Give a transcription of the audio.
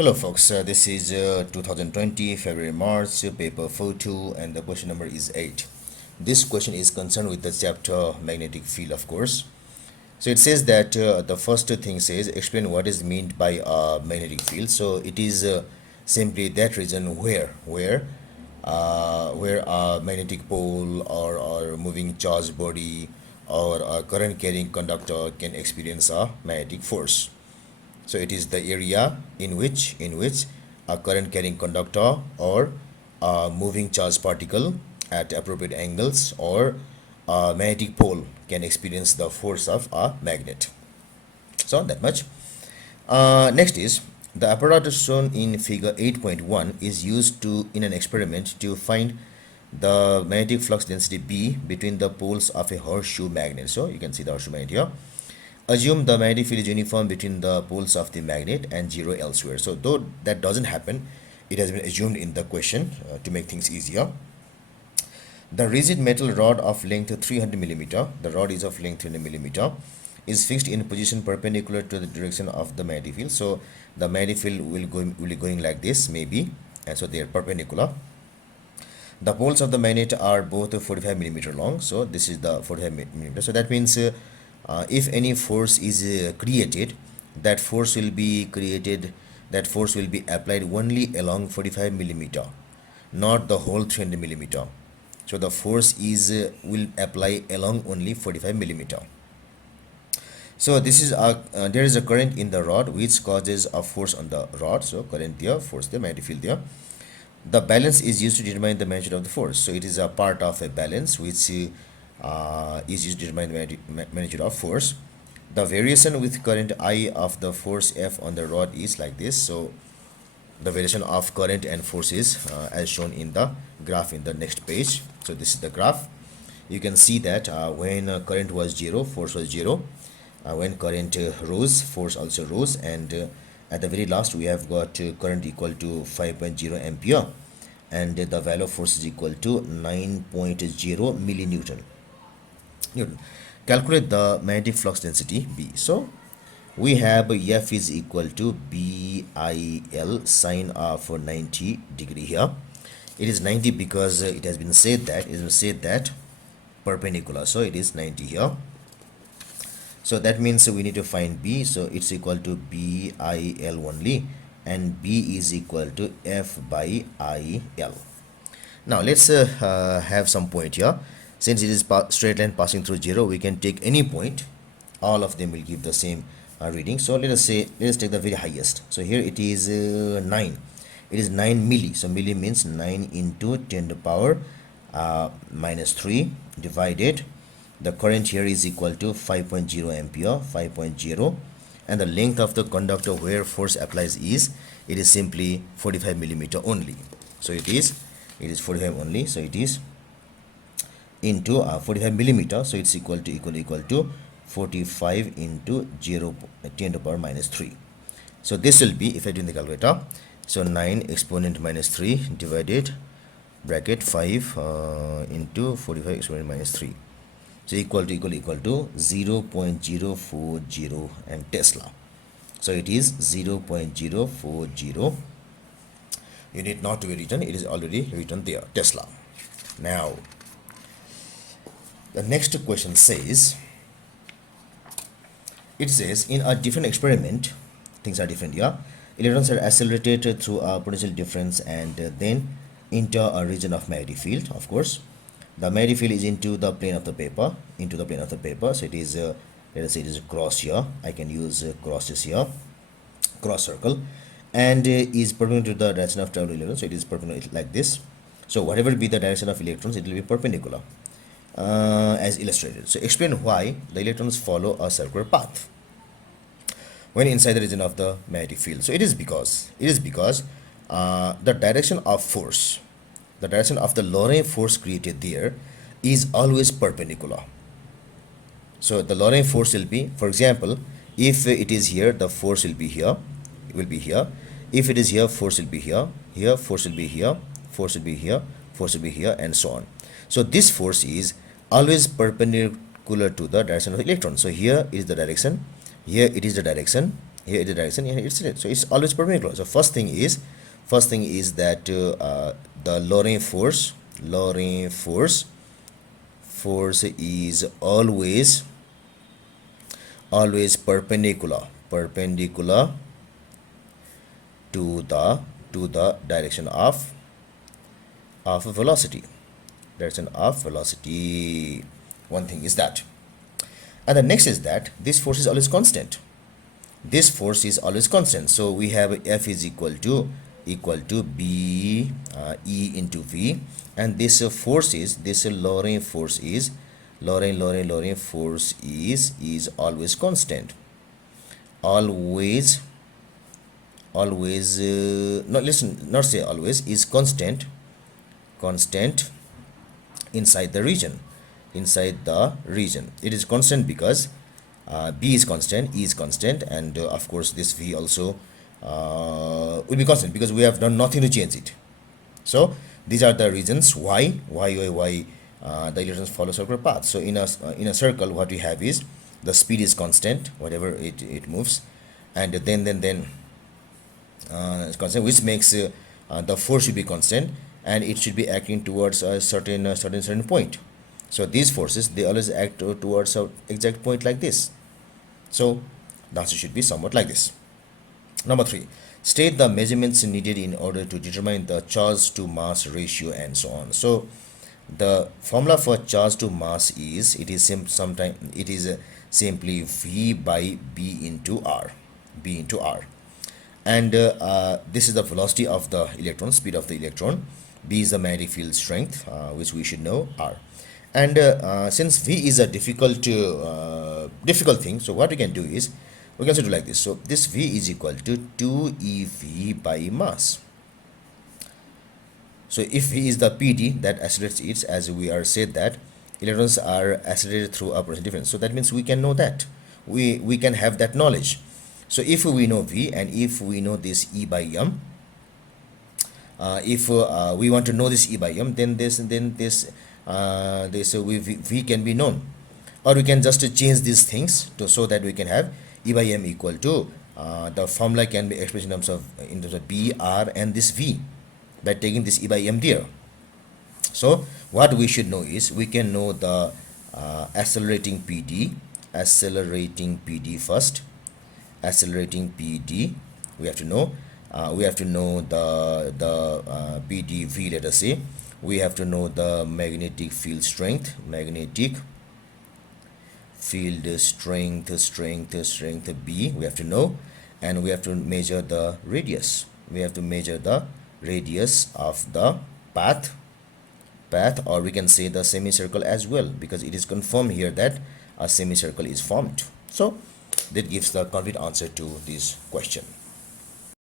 Hello folks, this is 2020 February March paper 42 and the question number is 8. This question is concerned with the chapter magnetic field, of course. So it says that the first thing says explain what is meant by a magnetic field. So it is simply that region where a magnetic pole or moving charged body or a current carrying conductor can experience a magnetic force. So it is the area in which a current carrying conductor or a moving charged particle at appropriate angles or a magnetic pole can experience the force of a magnet. So that much. Next is the apparatus shown in figure 8.1 is used in an experiment to find the magnetic flux density B between the poles of a horseshoe magnet. So you can see the horseshoe magnet here. Assume the magnetic field is uniform between the poles of the magnet and zero elsewhere. So though that doesn't happen, it has been assumed in the question to make things easier. The rigid metal rod of length 300 millimeter, the rod is of length 300 millimeter, is fixed in position perpendicular to the direction of the magnetic field. So the magnetic field will be going like this maybe, and so they are perpendicular. The poles of the magnet are both 45 millimeter long, so this is the 45 millimeter. So that means if any force is created, that force will be applied only along 45 millimeter, not the whole 300 millimeter. So the force will apply along only 45 millimeter. So this is there is a current in the rod which causes a force on the rod. So current there, force there, magnetic field there. The balance is used to determine the magnitude of the force. So it is a part of a balance which is used to determine the magnitude of force. The variation with current I of the force F on the rod is like this. So the variation of current and force is as shown in the graph in the next page. So this is the graph. You can see that when current was 0, force was 0. When current rose, force also rose, and at the very last we have got current equal to 5.0 ampere, and the value of force is equal to 9.0 millinewton. Calculate the magnetic flux density B. So we have F is equal to BIL sine of 90 degree here. It is 90 because it has been said that perpendicular, so it is 90 here. So that means we need to find B, so it's equal to BIL only, and B is equal to F by IL. Now let's have some point here. Since it is straight line passing through 0, we can take any point. All of them will give the same reading. So let us take the very highest. So here it is 9. It is 9 milli. So milli means 9 into 10 to the power minus 3 divided. The current here is equal to 5.0 ampere, 5.0, and the length of the conductor where force applies is simply 45 millimeter only. So it is 45 only. So it is into 45 millimeter. So it's equal to 45 into 0 10 to the power minus 3. So this will be, if I do in the calculator, so 9 exponent minus 3 divided bracket 5 into 45 exponent minus 3. So equal to 0.040 and Tesla. So it is 0.040. You need not to be written, it is already written there, Tesla. Now the next question says, it says in a different experiment, things are different here. Electrons are accelerated through a potential difference and then enter a region of magnetic field. Of course, the magnetic field is into the plane of the paper, so it is let us say it is a cross here. I can use crosses here, cross circle, and is perpendicular to the direction of travel electrons. So it is perpendicular like this. So whatever be the direction of electrons, it will be perpendicular as illustrated. So explain why the electrons follow a circular path when inside the region of the magnetic field. So it is because the direction of force, the direction of the Lorentz force created there is always perpendicular. So the Lorentz force will be, for example, if it is here, the force will be here, it will be here. If it is here, force will be here, here force will be here, force will be here, force will be here, and so on. So this force is always perpendicular to the direction of the electron. So here is the direction, here it is the direction, here the direction, here it's it. So it's always perpendicular. So first thing is that the Lorentz force is always perpendicular to the direction of velocity. One thing is that. And the next is that this force is always constant. So we have F is equal to B E into V, and this Lorentz force is always constant. Not say always, is constant inside the region. It is constant because B is constant, E is constant, and of course this V also will be constant because we have done nothing to change it. So these are the reasons why the electrons follow circular path. So in a circle, what we have is the speed is constant, whatever it moves, and then it's constant, which makes the force should be constant, and it should be acting towards a certain point. So these forces, they always act towards an exact point like this. So the answer should be somewhat like this. Number 3, state the measurements needed in order to determine the charge to mass ratio and so on. So the formula for charge to mass is simply V by B into R. And this is the velocity of the electron, speed of the electron. B is the magnetic field strength, which we should know, R. And since V is a difficult thing, so what we can do is we can do like this. So this V is equal to 2eV by mass. So if V is the PD that accelerates it, as we are said that electrons are accelerated through operation difference, so that means we can know that, we can have that knowledge. So if we know V and if we know this E by m, if we want to know this E by m, then this V can be known, or we can just change these things so that we can have E by m equal to the formula can be expressed in terms of B, R, and this V by taking this E by m there. So what we should know is we can know the accelerating PD first. Accelerating PD we have to know. We have to know the PdV, let us say. We have to know the magnetic field strength, B, we have to know, and we have to measure the radius. Of the path, or we can say the semicircle as well, because it is confirmed here that a semicircle is formed. So that gives the complete answer to this question.